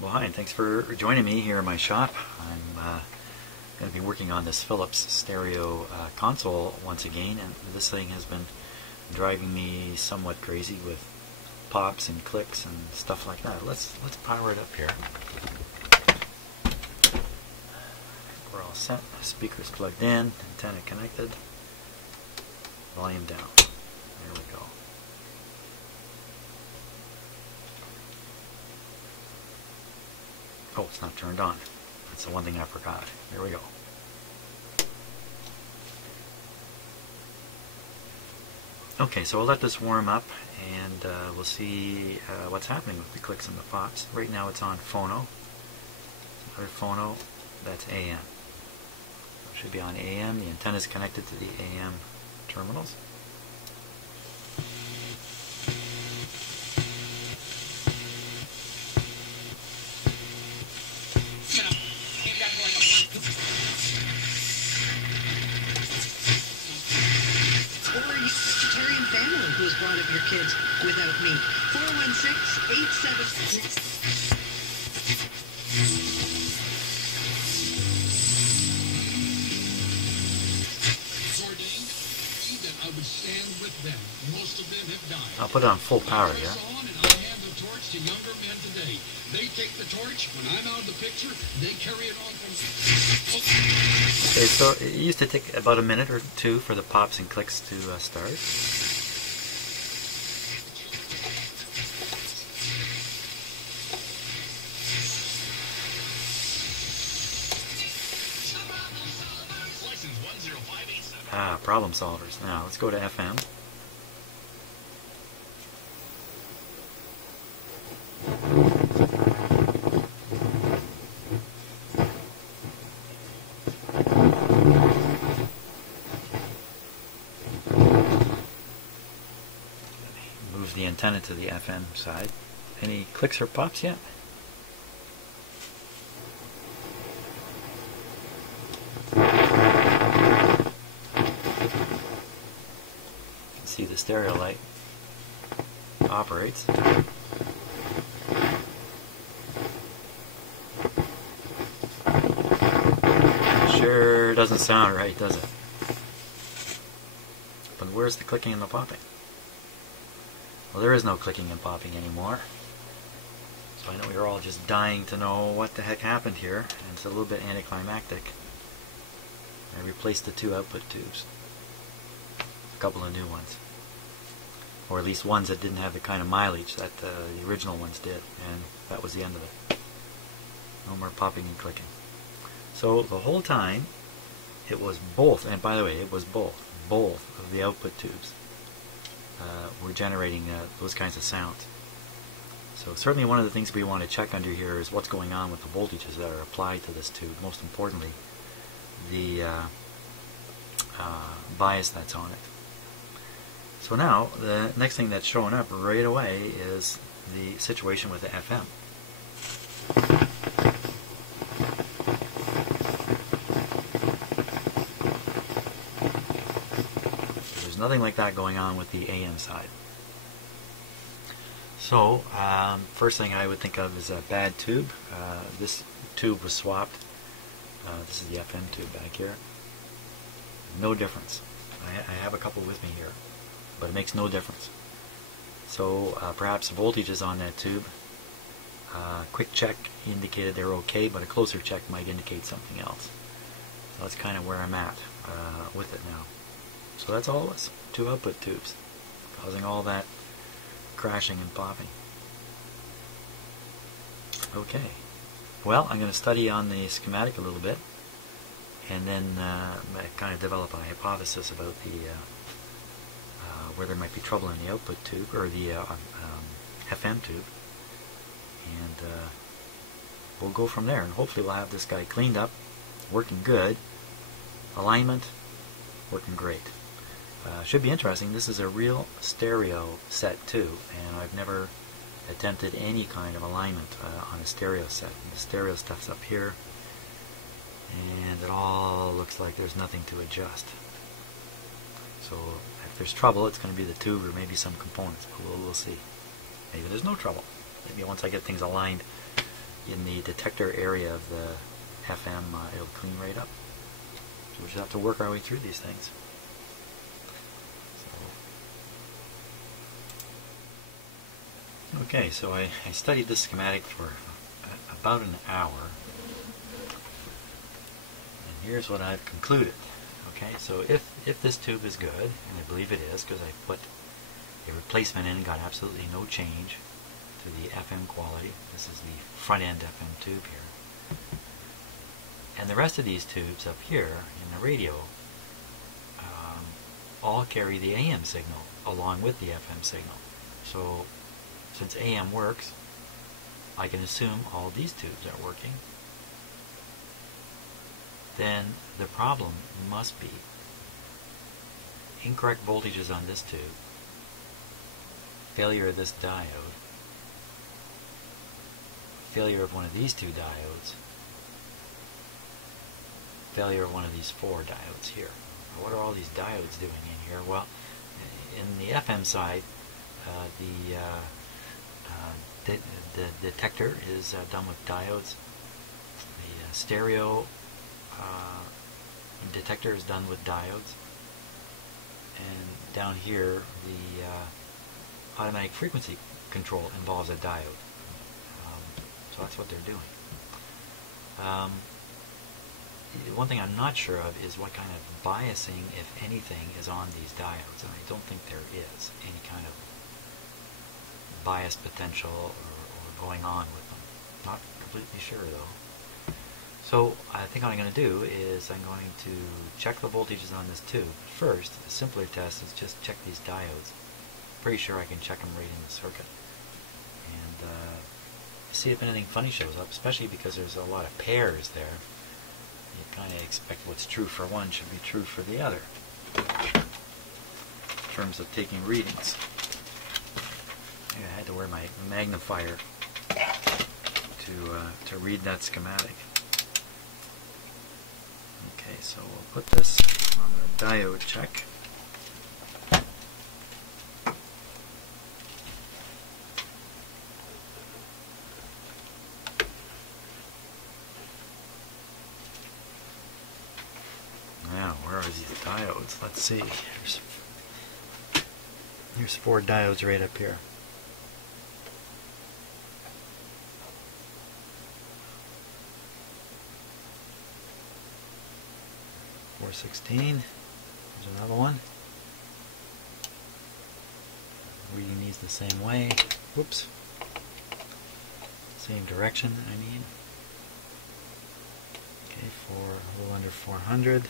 Well, hi, and thanks for joining me here in my shop. I'm going to be working on this Philips stereo console once again, and this thing has been driving me somewhat crazy with pops and clicks and stuff like that. Let's power it up here. We're all set. Speakers plugged in, antenna connected, volume down. There we go. Oh, it's not turned on. That's the one thing I forgot. Here we go. Okay, so we'll let this warm up, and we'll see what's happening with the clicks and the pops. Right now it's on phono. Another phono, that's AM. It should be on AM. The antenna is connected to the AM terminals. Who's brought up your kids without me? 416-876. I would stand with them. Most of them have died. I'll put it on full power, yeah? And I hand the torch to younger men today. They take the torch. When I'm out of the picture, they carry it on from... Okay, so it used to take about a minute or two for the pops and clicks to start. Problem solvers. Now let's go to FM. Move the antenna to the FM side. Any clicks or pops yet? See the stereo light operates. Sure doesn't sound right, does it? But where's the clicking and the popping? Well, there is no clicking and popping anymore. So I know you're all just dying to know what the heck happened here, and it's a little bit anticlimactic. I replaced the two output tubes. A couple of new ones, or at least ones that didn't have the kind of mileage that the original ones did, and that was the end of it. No more popping and clicking. So the whole time it was both, and by the way, it was both of the output tubes were generating those kinds of sounds. So certainly one of the things we want to check under here is what's going on with the voltages that are applied to this tube. Most importantly, the bias that's on it. So now, the next thing that's showing up right away is the situation with the FM. There's nothing like that going on with the AM side. So, first thing I would think of is a bad tube. This tube was swapped. This is the FM tube back here. No difference. I have a couple with me here, but it makes no difference. So perhaps the voltages on that tube, quick check indicated they're okay, but a closer check might indicate something else. So that's kind of where I'm at with it now. So that's all it was. Two output tubes causing all that crashing and popping. Okay. Well, I'm going to study on the schematic a little bit, and then kind of develop a hypothesis about the where there might be trouble in the output tube, or the FM tube, and we'll go from there, and hopefully we'll have this guy cleaned up, working good, alignment working great. Should be interesting. This is a real stereo set too, and I've never attempted any kind of alignment on a stereo set. And the stereo stuff's up here, and it all looks like there's nothing to adjust. So if there's trouble, it's going to be the tube or maybe some components, but we'll see. Maybe there's no trouble. Maybe once I get things aligned in the detector area of the FM, it'll clean right up. So we just have to work our way through these things. Okay, so I studied this schematic for about an hour, and here's what I've concluded. Okay, so if this tube is good, and I believe it is because I put a replacement in and got absolutely no change to the FM quality. This is the front end FM tube here. And the rest of these tubes up here in the radio all carry the AM signal along with the FM signal. So since AM works, I can assume all these tubes are working. Then the problem must be incorrect voltages on this tube, failure of this diode, failure of one of these two diodes, failure of one of these four diodes here. What are all these diodes doing in here? Well, in the FM side, the detector is done with diodes. The stereo detector is done with diodes. And down here, the automatic frequency control involves a diode. So that's what they're doing. One thing I'm not sure of is what kind of biasing, if anything, is on these diodes. And I don't think there is any kind of bias potential or going on with them. Not completely sure though. So I think what I'm going to do is I'm going to check the voltages on this tube. First, a simpler test is just check these diodes. Pretty sure I can check them right in the circuit. And see if anything funny shows up, especially because there's a lot of pairs there. You kind of expect what's true for one should be true for the other in terms of taking readings. I had to wear my magnifier to read that schematic. Okay, so we'll put this on the diode check. Now, where are these diodes? Let's see. Here's 4 diodes right up here. .416. There's another one. Reading these the same way. Whoops. Same direction, I mean. Okay, for a little under 400.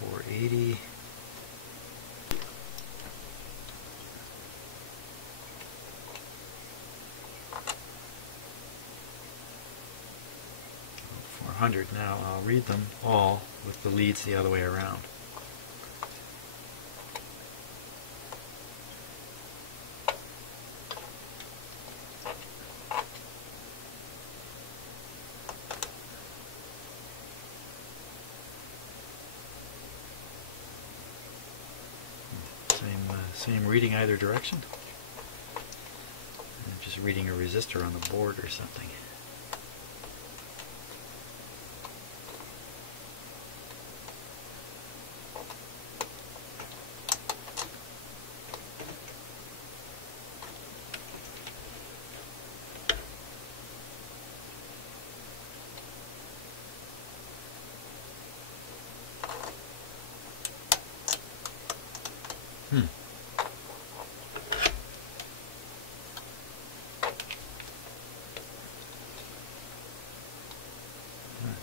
.480. Now I'll read them all with the leads the other way around. Same reading either direction. I'm just reading a resistor on the board or something.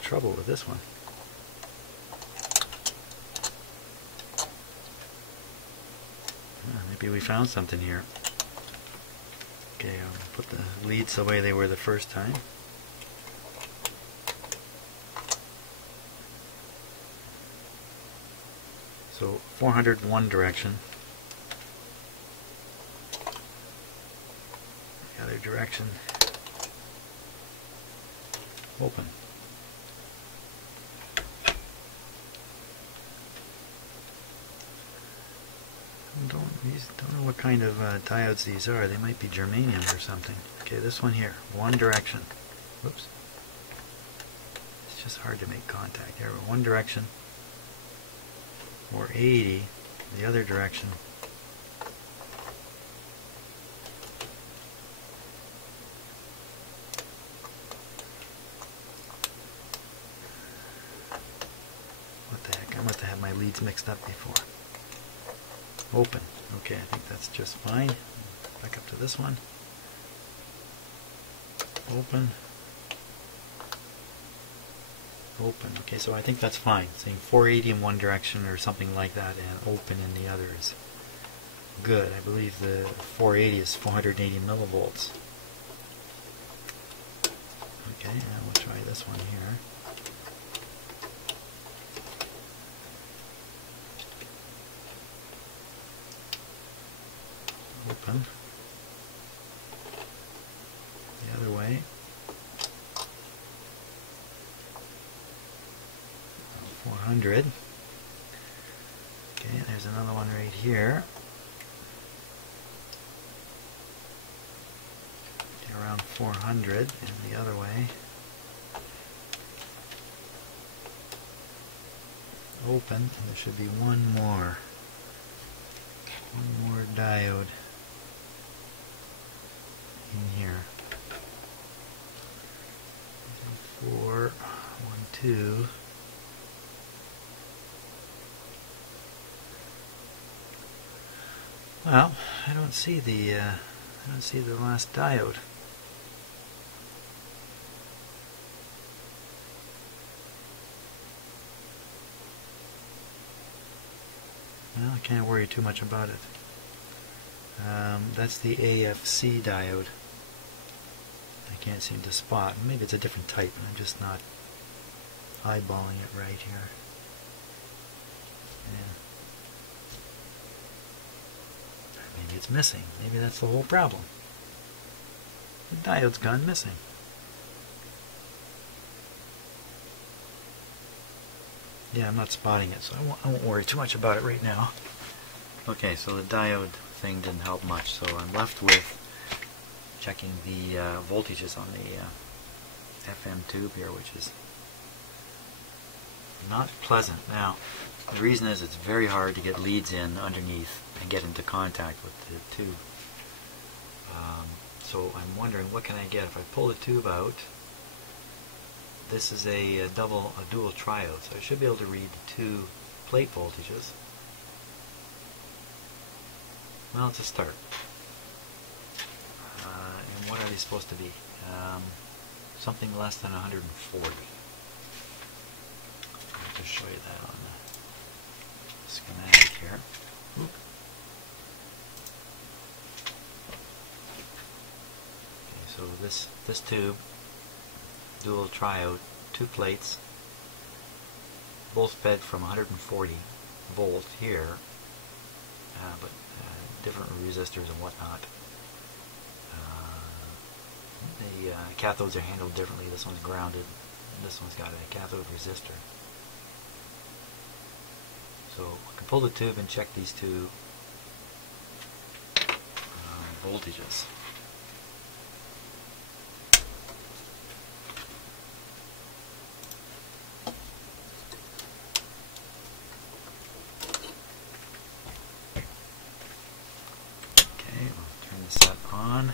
Trouble with this one. Maybe we found something here. Okay, I'll put the leads the way they were the first time. So 400 in one direction. The other direction open. Don't know what kind of diodes these are. They might be germanium or something. Okay, this one here, one direction. Whoops. It's just hard to make contact here. One direction, 480. The other direction. What the heck? I must have had my leads mixed up before. Open. Okay, I think that's just fine. Back up to this one. Open. Open. Okay, so I think that's fine. Saying 480 in one direction or something like that, and open in the other is good. I believe the 480 is 480 millivolts. Okay, and we'll try this one here. Open. The other way. 400. Okay, there's another one right here. Okay, around 400 and the other way. Open, and there should be one more diode in here. 4, 1, 2. Well, I don't see the last diode. Well, I can't worry too much about it. That's the AFC diode. I can't seem to spot. Maybe it's a different type, and I'm just not eyeballing it right here. Yeah. Maybe it's missing. Maybe that's the whole problem. The diode's gone missing. Yeah, I'm not spotting it, so I won't worry too much about it right now. Okay, so the diode thing didn't help much, so I'm left with checking the voltages on the FM tube here, which is not pleasant. Now, the reason is it's very hard to get leads in underneath and get into contact with the tube. So I'm wondering, what can I get if I pull the tube out? This is a dual triode, so I should be able to read the two plate voltages. Well, it's a start. And what are they supposed to be? Something less than 140. I'll just show you that on the schematic here. Oop. Okay, so this tube, dual triode, two plates, both fed from 140 volts here, but different resistors and whatnot. The cathodes are handled differently. This one's grounded, and this one's got a cathode resistor. So I can pull the tube and check these two voltages. Okay, we'll turn the set on.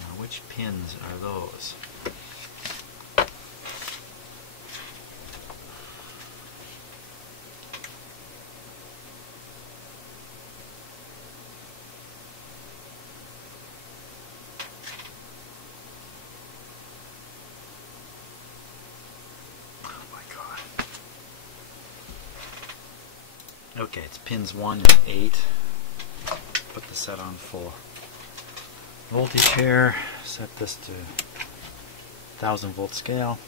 Now, which pins are those? Okay, it's pins 1 and 8. Put the set on full voltage here. Set this to 1000 volt scale.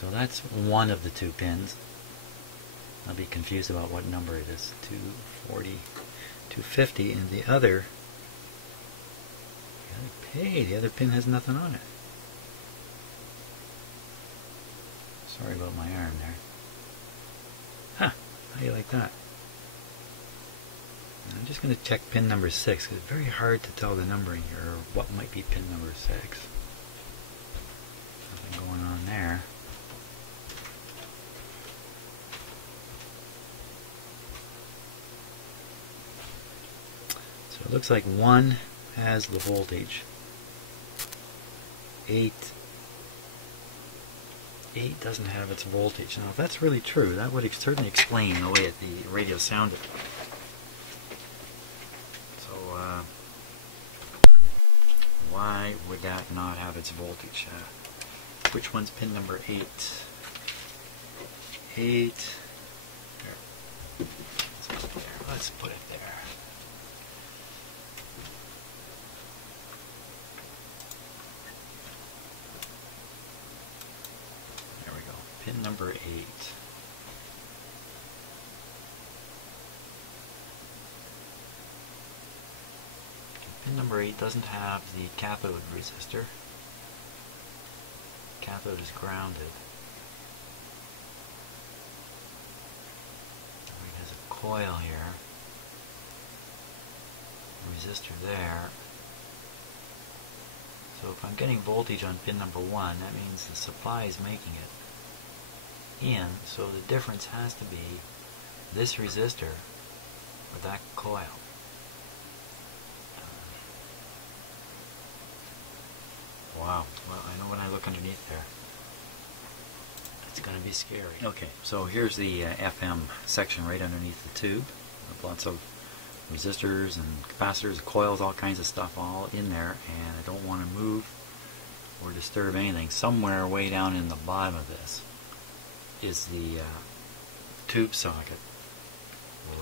so that's one of the two pins. I'll be confused about what number it is. 240, 250, and the other, hey, the other pin has nothing on it. Sorry about my arm there. Huh, how do you like that? I'm just going to check pin number 6, because it's very hard to tell the numbering here, or what might be pin number 6. Nothing going on there. So it looks like 1 has the voltage. 8 doesn't have its voltage. Now if that's really true, that would certainly explain the way the radio sounded. So why would that not have its voltage? Which one's pin number 8? 8. There. Let's put it there. There we go. Pin number 8. Pin number 8 doesn't have the cathode resistor. Cathode is grounded. It has a coil here. Resistor there. So if I'm getting voltage on pin number 1, that means the supply is making it in. So the difference has to be this resistor or that coil. Wow, well, I know when I look underneath there, it's going to be scary. Okay, so here's the FM section right underneath the tube. Lots of resistors and capacitors, coils, all kinds of stuff all in there, and I don't want to move or disturb anything. Somewhere way down in the bottom of this is the tube socket.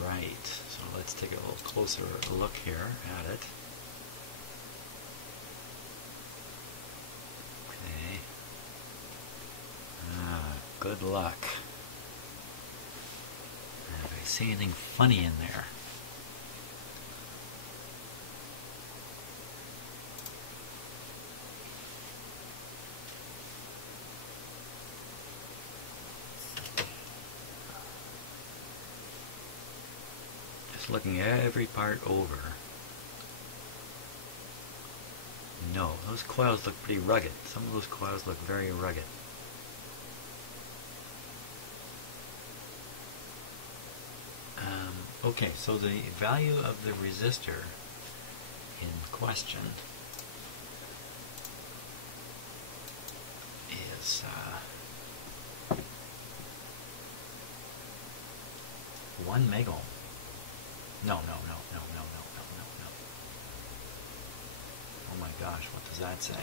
Right, so let's take a little closer look here at it. Good luck. If I see anything funny in there. Just looking every part over. No, those coils look pretty rugged. Some of those coils look very rugged. Okay, so the value of the resistor in question is 1 megohm. No. Oh my gosh, what does that say?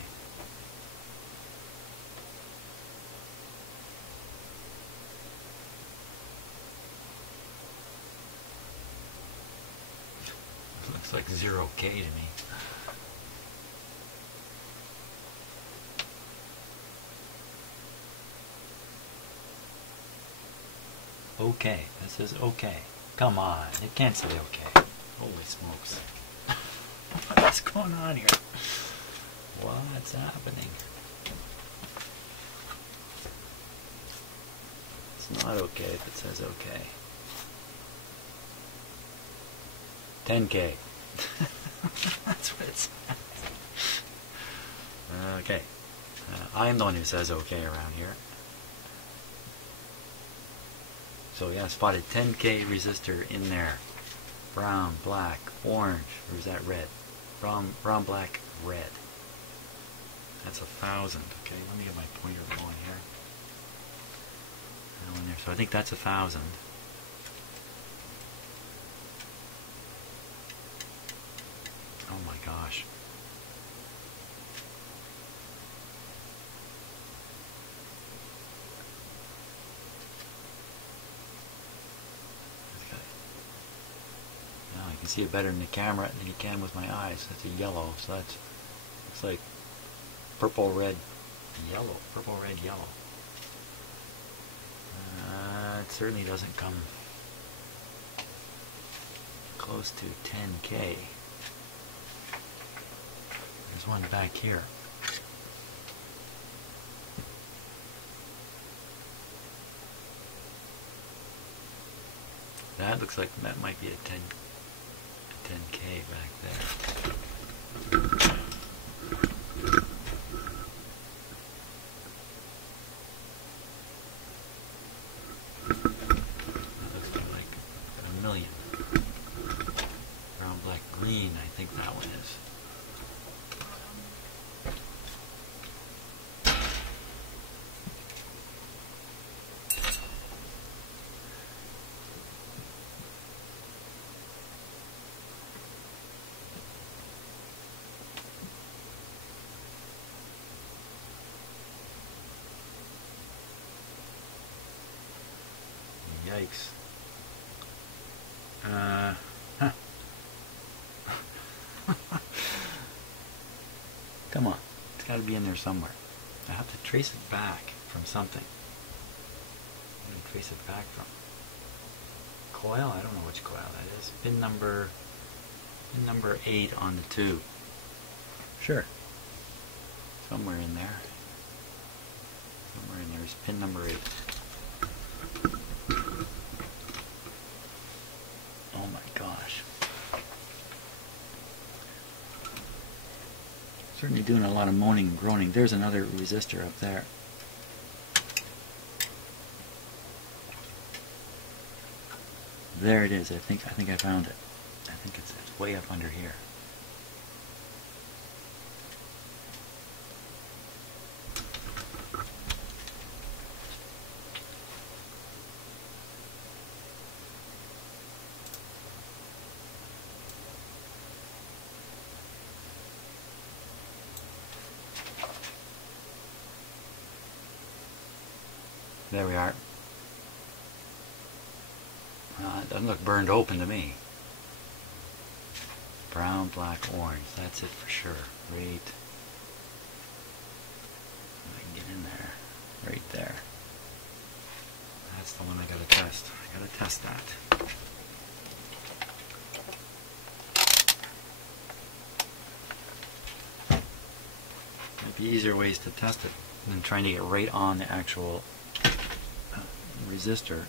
Looks like 0K to me. Okay, this says okay. Come on, it can't say okay. Holy smokes. What's going on here? What's happening? It's not okay if it says okay. 10K. That's what it says. Okay. I'm the one who says okay around here. So yeah, spotted 10K resistor in there. Brown, black, orange, or is that red? Brown, black, red. That's 1,000. Okay, let me get my pointer going here. That one there. So I think that's 1,000. Oh my gosh. Now I can see it better in the camera than you can with my eyes. That's a yellow, so that's looks like purple, red, yellow. Purple, red, yellow. It certainly doesn't come close to 10K. There's one back here. That looks like that might be a 10K back there. That looks like a million. Brown, black, green, I think that one is. Yikes. Huh. Come on. It's got to be in there somewhere. I have to trace it back from something. What do I trace it back from? Coil? I don't know which coil that is. Pin number 8 on the tube. Sure. Somewhere in there. Somewhere in there is pin number 8. Oh my gosh. Certainly doing a lot of moaning and groaning. There's another resistor up there. There it is. I think I found it. I think it's way up under here. There we are. It doesn't look burned open to me. Brown, black, orange. That's it for sure. Right. I can get in there. Right there. That's the one I gotta test. I gotta test that. Might be easier ways to test it than trying to get right on the actual resistor.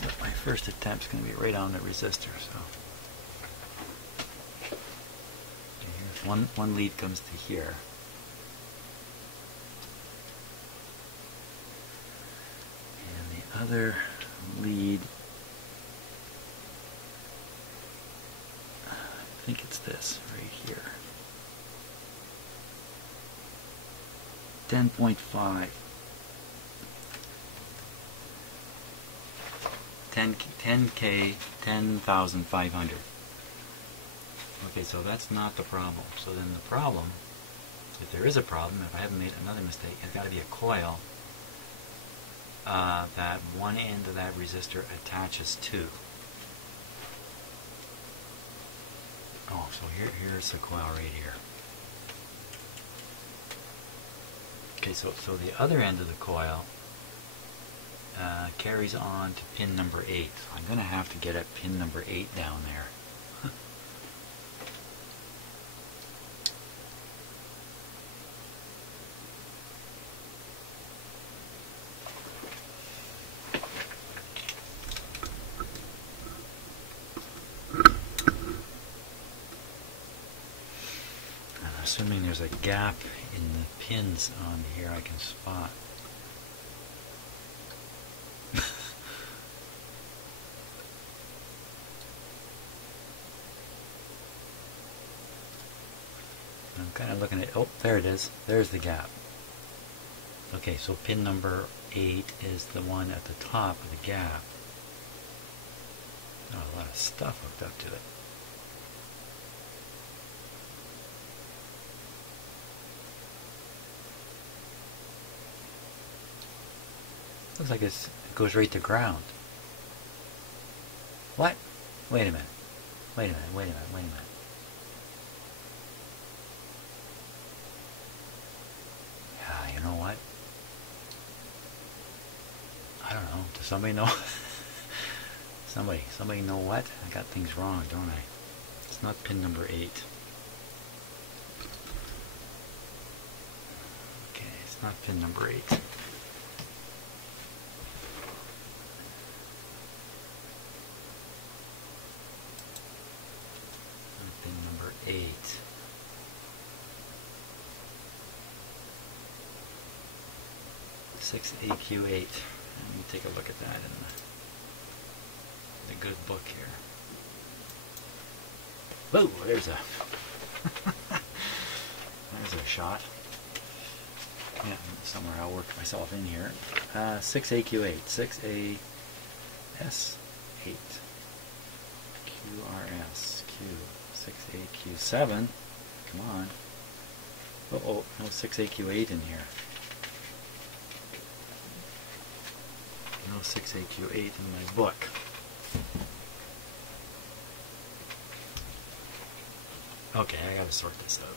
But my first attempt is going to be right on the resistor. So here's one lead comes to here. And the other lead, I think it's this right here. 10.5. 10K, 10,500. Okay, so that's not the problem. So then the problem, if there is a problem, if I haven't made another mistake, it's got to be a coil that one end of that resistor attaches to. Oh, so here's the coil right here. Okay, so the other end of the coil carries on to pin number 8. So I'm going to have to get at pin number 8 down there. I'm assuming there's a gap in the pins on here I can spot. I'm kind of looking at, oh, there it is. There's the gap. Okay, so pin number 8 is the one at the top of the gap. Oh, a lot of stuff hooked up to it. Looks like it goes right to ground. What? Wait a minute. Wait a minute, wait a minute, wait a minute. Yeah, you know what? somebody know? somebody know what? I got things wrong, don't I? It's not pin number 8. Okay, it's not pin number 8. Pin number 8. 6AQ8. Let me take a look at that in the good book here. Whoa, there's a there's a shot. Yeah, somewhere I'll work myself in here. 6AQ8, 6AS8, QRS, Q, 6AQ7. Come on. Oh, no 6AQ8 in here. No 6AQ8 in my book. Okay, I gotta sort this out.